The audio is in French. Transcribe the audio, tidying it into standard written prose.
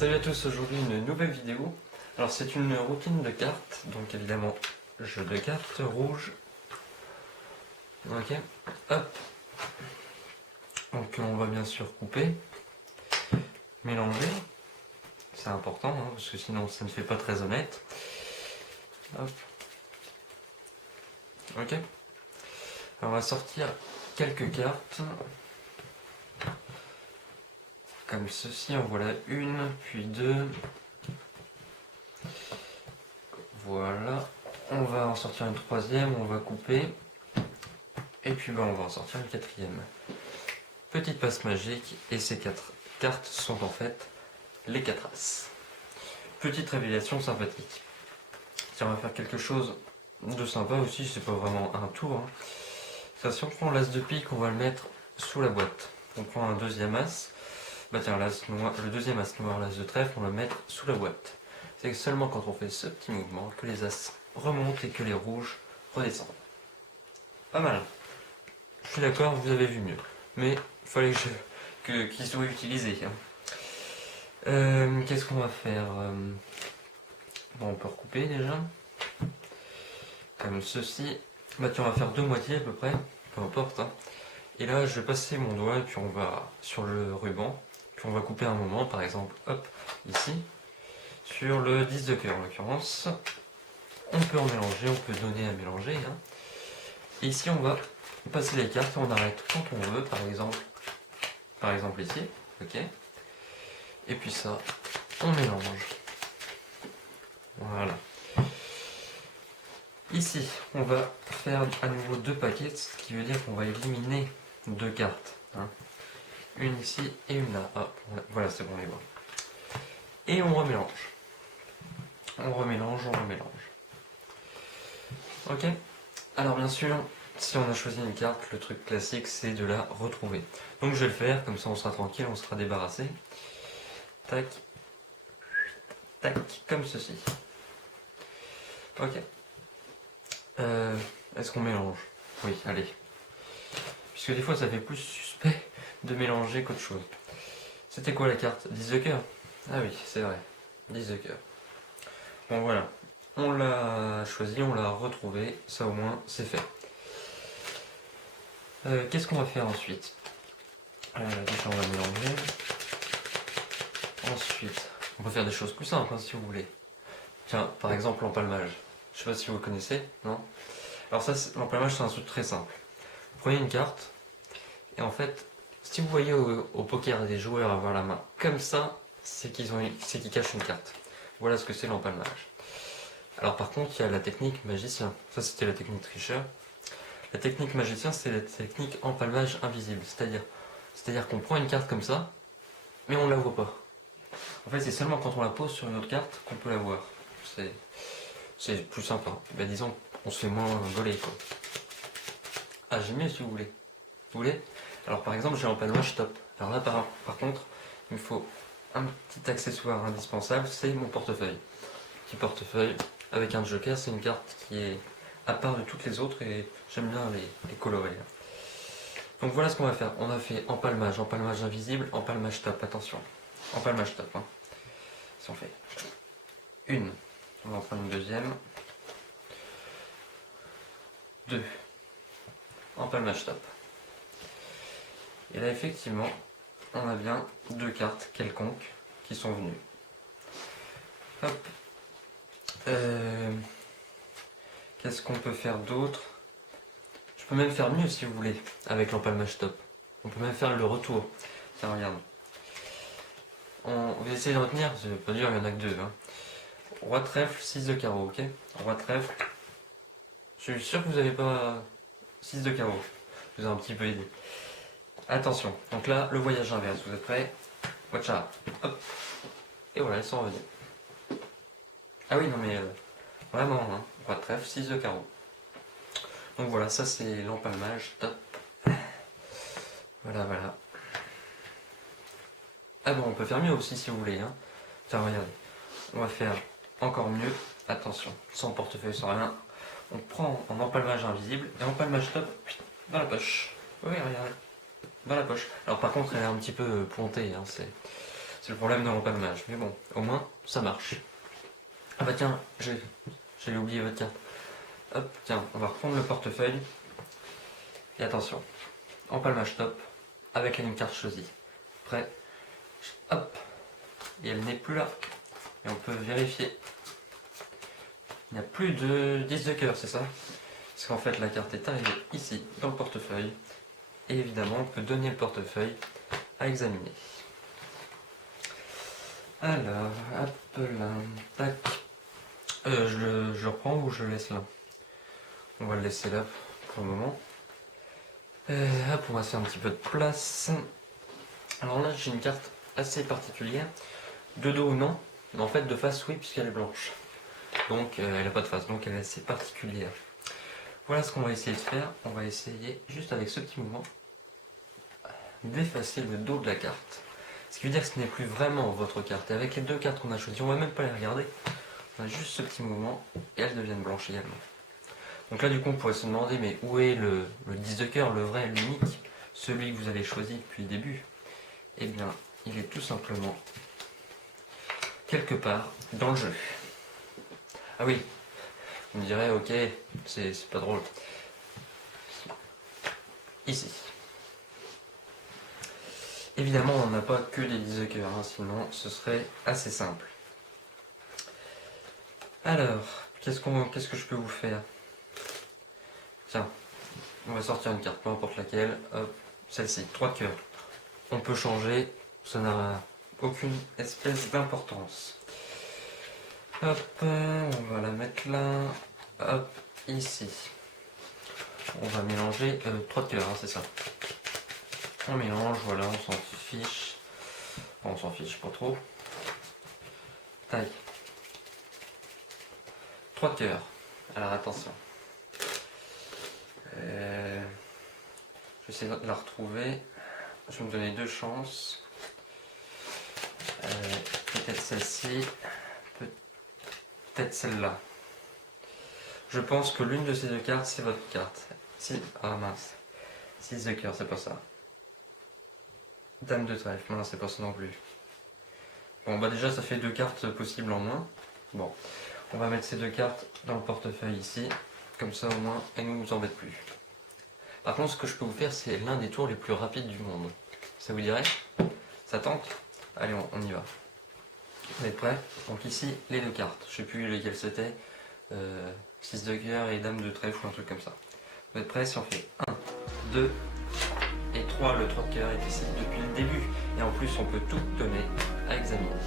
Salut à tous, aujourd'hui une nouvelle vidéo. Alors c'est une routine de cartes, donc évidemment jeu de cartes rouge. Ok, hop. Donc on va bien sûr couper, mélanger, c'est important hein, parce que sinon ça ne fait pas très honnête. Hop. Ok. Alors on va sortir quelques cartes. Comme ceci, en voilà une, puis deux. Voilà. On va en sortir une troisième, on va couper. Et puis on va en sortir une quatrième. Petite passe magique, et ces 4 cartes sont en fait les 4 As. Petite révélation sympathique. Tiens, on va faire quelque chose de sympa aussi, c'est pas vraiment un tour. Hein. Ça, si on prend l'As de pique, on va le mettre sous la boîte. On prend un deuxième As. Bah tiens, le deuxième As noir, l'As de trèfle, on va le mettre sous la boîte. C'est seulement quand on fait ce petit mouvement que les As remontent et que les rouges redescendent. Pas mal. Je suis d'accord, vous avez vu mieux. Mais il fallait qu'ils soient utilisés. Hein. Qu'est-ce qu'on va faire Bon, on peut recouper déjà. Comme ceci. Bah tiens, on va faire deux moitiés à peu près. Peu importe. Hein. Et là, je vais passer mon doigt et puis on va sur le ruban. Puis on va couper un moment, par exemple, hop, ici. Sur le 10 de cœur en l'occurrence. On peut en mélanger, on peut donner à mélanger. Hein. Et ici, on va passer les cartes et on arrête quand on veut, par exemple ici. Ok. Et puis ça, on mélange. Voilà. Ici, on va faire à nouveau deux paquets, ce qui veut dire qu'on va éliminer deux cartes. Hein. Une ici et une là. Ah, voilà, c'est bon, on les voit. Et on remélange. On remélange. Ok. Alors bien sûr, si on a choisi une carte, le truc classique, c'est de la retrouver. Donc je vais le faire, comme ça on sera tranquille, on sera débarrassé. Tac. Tac, comme ceci. Ok. Est-ce qu'on mélange? Oui, allez. Puisque des fois ça fait plus suspect de mélanger qu'autre chose. C'était quoi la carte? 10 de cœur? Ah oui, c'est vrai. 10 de cœur. Bon voilà. On l'a choisi, on l'a retrouvé. Ça au moins, c'est fait. Qu'est-ce qu'on va faire ensuite? Déjà on va mélanger. Ensuite, on peut faire des choses plus simples hein, si vous voulez. Tiens, par exemple l'empalmage. Je sais pas si vous connaissez, non? Alors ça, l'empalmage c'est un truc très simple. Vous prenez une carte, et en fait, si vous voyez au poker des joueurs avoir la main comme ça, c'est qu'ils cachent une carte. Voilà ce que c'est l'empalmage. Alors par contre, il y a la technique magicien. Ça c'était la technique tricheur. La technique magicien, c'est la technique empalmage invisible. C'est-à-dire qu'on prend une carte comme ça, mais on ne la voit pas. En fait, c'est seulement quand on la pose sur une autre carte qu'on peut la voir. C'est plus sympa. Ben, disons, on se fait moins voler quoi. Ah, j'ai mieux si vous voulez. Vous voulez? Alors par exemple, j'ai l'empalmage top. Alors là, par contre, il me faut un petit accessoire indispensable, c'est mon portefeuille. Petit portefeuille avec un joker, c'est une carte qui est à part de toutes les autres et j'aime bien les colorer. Donc voilà ce qu'on va faire. On a fait empalmage invisible, empalmage top. Attention, empalmage top. Hein. Si on fait une, on va en prendre une deuxième. Deux, empalmage top. Et là effectivement, on a bien deux cartes quelconques qui sont venues. Hop. Qu'est-ce qu'on peut faire d'autre? Je peux même faire mieux si vous voulez avec l'empalmage top. On peut même faire le retour. Tiens, regarde. On va essayer de retenir, c'est pas dur, il y en a que deux. Hein. Roi trèfle, 6 de carreau, ok? Roi trèfle. Je suis sûr que vous n'avez pas 6 de carreau. Je vous ai un petit peu aidé. Attention, donc là, le voyage inverse, vous êtes prêts? Watch out. Hop. Et voilà, ils sont revenus. Ah oui, non mais vraiment, hein. Roi de trèfle, 6 de carreau. Donc voilà, ça c'est l'empalmage, top. Voilà. Ah bon, on peut faire mieux aussi si vous voulez. Hein. Tiens, regardez. On va faire encore mieux. Attention, sans portefeuille, sans rien. On prend en empalmage invisible et empalmage top dans la poche. Oui, regardez. Dans la poche. Alors par contre, elle est un petit peu pointée. Hein. C'est C'est le problème de l'empalmage. Mais bon, au moins, ça marche. Ah bah tiens, j'ai oublié votre carte. Hop, tiens, on va reprendre le portefeuille. Et attention, empalmage top, avec une carte choisie. Prêt. Hop. Et elle n'est plus là. Et on peut vérifier. Il n'y a plus de 10 de cœur, c'est ça? Parce qu'en fait, la carte est arrivée ici, dans le portefeuille. Et évidemment, on peut donner le portefeuille à examiner. Alors, hop là, tac. Je le reprends ou je le laisse là? On va le laisser là pour le moment. Hop, on va se faire un petit peu de place. Alors là, j'ai une carte assez particulière. De dos, non. Mais en fait, de face, oui, puisqu'elle est blanche. Donc, elle n'a pas de face, donc elle est assez particulière. Voilà ce qu'on va essayer de faire. On va essayer, juste avec ce petit mouvement, d'effacer le dos de la carte. Ce qui veut dire que ce n'est plus vraiment votre carte. Et avec les deux cartes qu'on a choisies, on va même pas les regarder. On a juste ce petit mouvement et elles deviennent blanches également. Donc là, du coup, on pourrait se demander, mais où est le 10 de cœur, le vrai, l'unique, celui que vous avez choisi depuis le début? Eh bien, il est tout simplement quelque part dans le jeu. Ah oui, vous me direz, ok, c'est pas drôle. Ici. Évidemment, on n'a pas que des 10 de cœur, hein, sinon ce serait assez simple. Alors, qu'est-ce que je peux vous faire? Tiens, on va sortir une carte, peu importe laquelle. Hop, celle-ci, 3 de cœur. On peut changer, ça n'a aucune espèce d'importance. Hop, on va la mettre là. Hop, ici. On va mélanger 3 de cœur, hein, c'est ça. On mélange, voilà, on s'en fiche. Enfin, on s'en fiche pas trop. Taille. 3 de cœur. Alors attention. Je vais essayer de la retrouver. Je vais me donner 2 chances. Peut-être celle-ci. Peut-être celle-là. Je pense que l'une de ces 2 cartes, c'est votre carte. Si. Ah mince. 6 de cœur, c'est pas ça. Dame de trèfle, non, c'est pas ça non plus. Bon, bah déjà, ça fait 2 cartes possibles en moins. Bon, on va mettre ces 2 cartes dans le portefeuille ici. Comme ça, au moins, elles ne nous embêtent plus. Par contre, ce que je peux vous faire, c'est l'un des tours les plus rapides du monde. Ça vous dirait? Ça tente? Allez, on y va. Vous êtes prêts? Donc ici, les 2 cartes. Je sais plus lesquelles c'était. 6 de cœur et dame de trèfle ou un truc comme ça. Vous êtes prêts? Si on fait 1, 2 et 3, le 3 de cœur est ici depuis le début. Et en plus, on peut tout donner à examiner.